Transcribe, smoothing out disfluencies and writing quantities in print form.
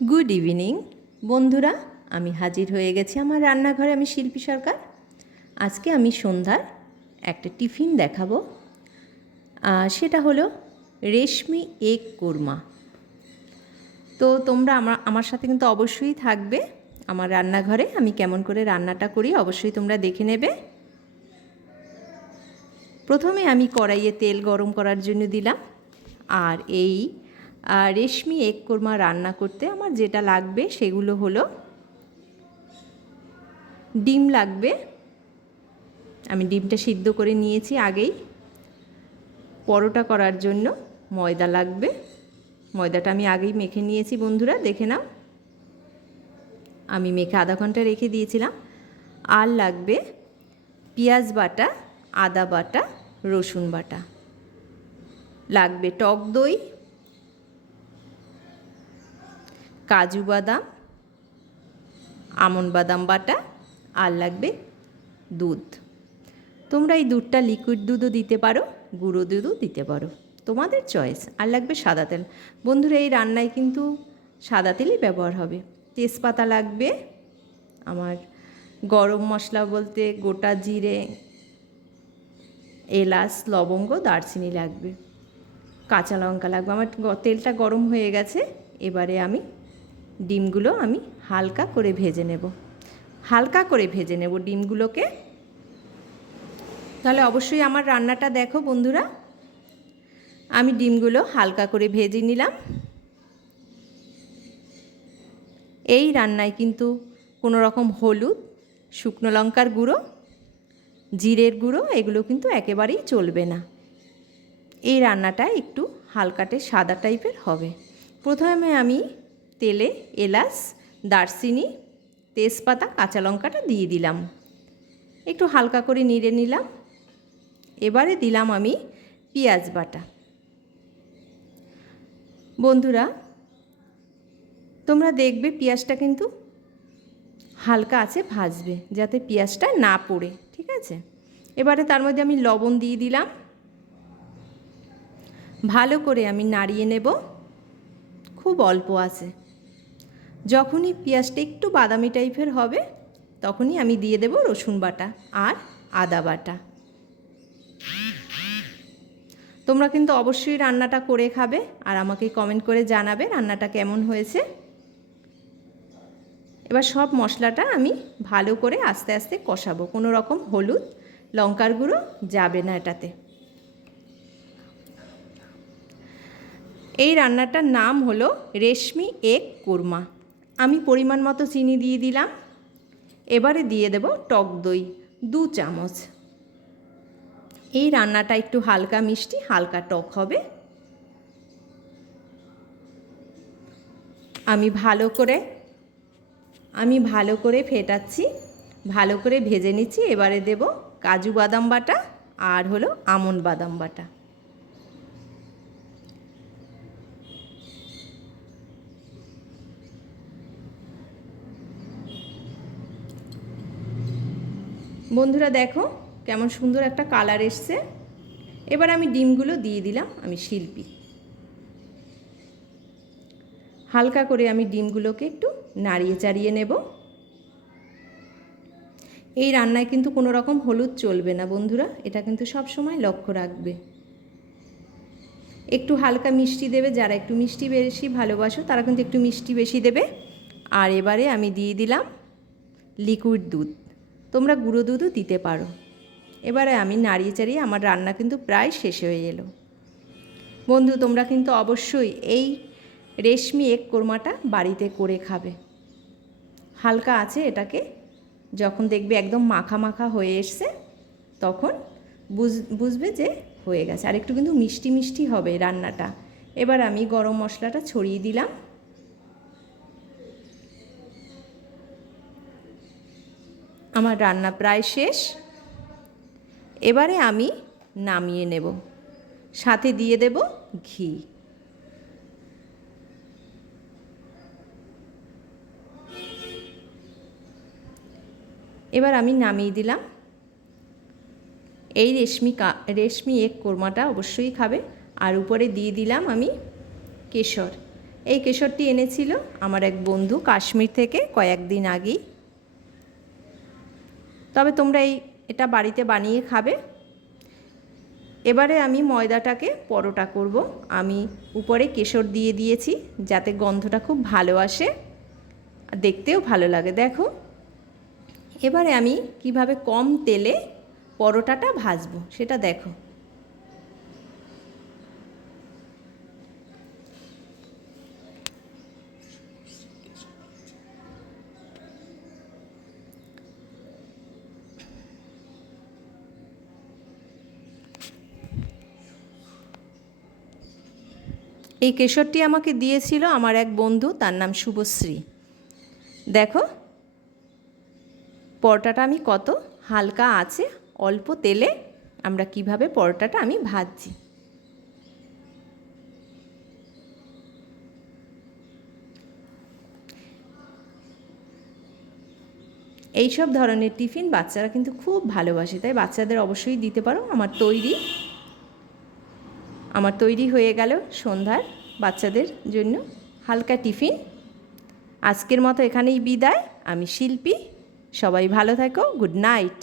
Good evening বন্ধুরা, আমি হাজির হয়ে গেছি আমার রান্নাঘরে। আমি শিল্পী সরকার। আজকে আমি সন্ধ্যার একটা টিফিন দেখাবো। সেটা হলো রেশমি এগ কোরমা। তো তোমরা আমার সাথে কিন্তু অবশ্যই থাকবে আমার রান্নাঘরে। আমি কেমন করে রান্নাটা করি অবশ্যই তোমরা দেখে নেবে। প্রথমে আমি কড়াইয়ে তেল গরম করার জন্য দিলাম। আর এই রেশমি এগ কোরমা রান্না করতে আমার যেটা লাগবে সেগুলো হলো ডিম লাগবে। আমি ডিমটা সিদ্ধ করে নিয়েছি আগেই। পরোটা করার জন্য ময়দা লাগবে। ময়দাটা আমি আগেই মেখে নিয়েছি বন্ধুরা, দেখে নাও। আমি মেখে আধা ঘন্টা রেখে দিয়েছিলাম। আর লাগবে পেঁয়াজ বাটা, আদা বাটা, রসুন বাটা, লাগবে টক দই, কাজু বাদাম, আমন্ড বাদাম বাটা, আর লাগবে দুধ। তোমরা এই দুধটা লিকুইড দুধও দিতে পারো, গুঁড়ো দুধও দিতে পারো, তোমাদের চয়েস। আর লাগবে সাদা তেল। বন্ধুরা, এই রান্নায় কিন্তু সাদা তেলই ব্যবহার হবে। তেজপাতা লাগবে আমার, গরম মশলা বলতে গোটা জিরে, এলাচ, লবঙ্গ, দারচিনি লাগবে, কাঁচা লঙ্কা লাগবে। আমার তেলটা গরম হয়ে গেছে। এবারে আমি ডিমগুলো হালকা করে ভেজে নেব। হালকা করে ভেজে নেব ডিমগুলোকে। তাহলে অবশ্যই আমার রান্নাটা দেখো বন্ধুরা। আমি ডিমগুলো হালকা করে ভেজে নিলাম। এই রান্নায় কিন্তু কোনো রকম হলুদ, শুকনো লঙ্কার গুঁড়ো, জিরের গুঁড়ো এগুলো কিন্তু একেবারেই চলবে না। এই রান্নাটা একটু হালকাটে সাদা টাইপের হবে। প্রথমে আমি তেলে এলাচ, দারচিনি, তেজপাতা, কাঁচা লঙ্কাটা দিয়ে দিলাম। একটু হালকা করে নেড়ে নিলাম। এবারে দিলাম আমি পেঁয়াজ বাটা। বন্ধুরা, তোমরা দেখবে পেঁয়াজটা কিন্তু হালকা আছে ভাজবে, যাতে পেঁয়াজটা না পোড়ে, ঠিক আছে। এবারে তার মধ্যে আমি লবণ দিয়ে দিলাম। ভালো করে আমি নাড়িয়ে নেব, খুব অল্প আছে। যখনই পেঁয়াজটা একটু বাদামি টাইপের হবে তখনই আমি দিয়ে দেব রসুন বাটা আর আদা বাটা। তোমরা কিন্তু অবশ্যই রান্নাটা করে খাবে আর আমাকে কমেন্ট করে জানাবে রান্নাটা কেমন হয়েছে। এবার সব মশলাটা আমি ভালো করে আস্তে আস্তে কষাবো। কোনো রকম হলুদ, লঙ্কার গুঁড়ো যাবে না এটাতে। এই রান্নাটার নাম হলো রেশমি এগ কোরমা। আমি পরিমাণ মতো চিনি দিয়ে দিলাম। এবারে দিয়ে দেব টক দই 2 চামচ। এই রান্নাটা একটু হালকা মিষ্টি, হালকা টক হবে। আমি ভালো করে ফেটাচ্ছি, ভালো করে ভেজে নিচ্ছি। এবারে দেব কাজু বাদাম বাটা আর হলো আমন্ড বাদাম বাটা। বন্ধুরা দেখো কেমন সুন্দর একটা কালার এসছে। এবার আমি ডিমগুলো দিয়ে দিলাম। আমি শিল্পী। হালকা করে আমি ডিমগুলোকে একটু নাড়িয়ে চাড়িয়ে নেব। এই রান্নায় কিন্তু কোনো রকম হলুদ চলবে না বন্ধুরা, এটা কিন্তু সব সময় লক্ষ্য রাখবে। একটু হালকা মিষ্টি দেবে, যারা একটু মিষ্টি বেশি ভালোবাসো তারা কিন্তু একটু মিষ্টি বেশি দেবে। আর এবারে আমি দিয়ে দিলাম লিকুইড দুধ, তোমরা গুঁড়ো দুধও দিতে পারো। এবারে আমি নাড়িয়ে চাড়িয়ে, আমার রান্না কিন্তু প্রায় শেষ হয়ে এলো। বন্ধু, তোমরা কিন্তু অবশ্যই এই রেশমি এগ কোরমাটা বাড়িতে করে খাবে। হালকা আছে এটাকে যখন দেখবে একদম মাখা মাখা হয়ে এসছে তখন বুঝবে যে হয়ে গেছে। আর একটু কিন্তু মিষ্টি মিষ্টি হবে রান্নাটা। এবার আমি গরম মশলাটা ছড়িয়ে দিলাম। আমার রান্না প্রায় শেষ। এবারে আমি নামিয়ে নেব, সাথে দিয়ে দেব ঘি। এবার আমি নামিয়ে দিলাম। এই রেশমি এগ কোরমাটা অবশ্যই খাবে। আর উপরে দিয়ে দিলাম আমি কেশর। এই কেশরটি এনেছিল আমার এক বন্ধু কাশ্মীর থেকে কয়েকদিন আগেই। তবে তোমরা এটা বাড়িতে বানিয়ে খাবে। এবারে আমি ময়দাটাকে পরোটা করব। আমি উপরে কেশর দিয়ে দিয়েছি যাতে গন্ধটা খুব ভালো আসে, দেখতেও ভালো লাগে। দেখো এবারে আমি কিভাবে কম তেলে পরোটাটা ভাজবো সেটা দেখো। এই কেশরটি আমাকে দিয়েছিল আমার এক বন্ধু, তার নাম শুভশ্রী। দেখো পরোটাটা আমি কত হালকা আছে অল্প তেলে আমরা কিভাবে পরোটাটা আমি ভাজছি। এই সব ধরনের টিফিন বাচ্চারা কিন্তু খুব ভালোবাসে, তাই বাচ্চাদের অবশ্যই দিতে পারো। আমার তৈরি হয়ে গেল সন্ধ্যার বাচ্চাদের জন্য হালকা টিফিন। আজকের মতো এখানেই বিদায়। আমি শিল্পী। সবাই ভালো থাকো। Good night.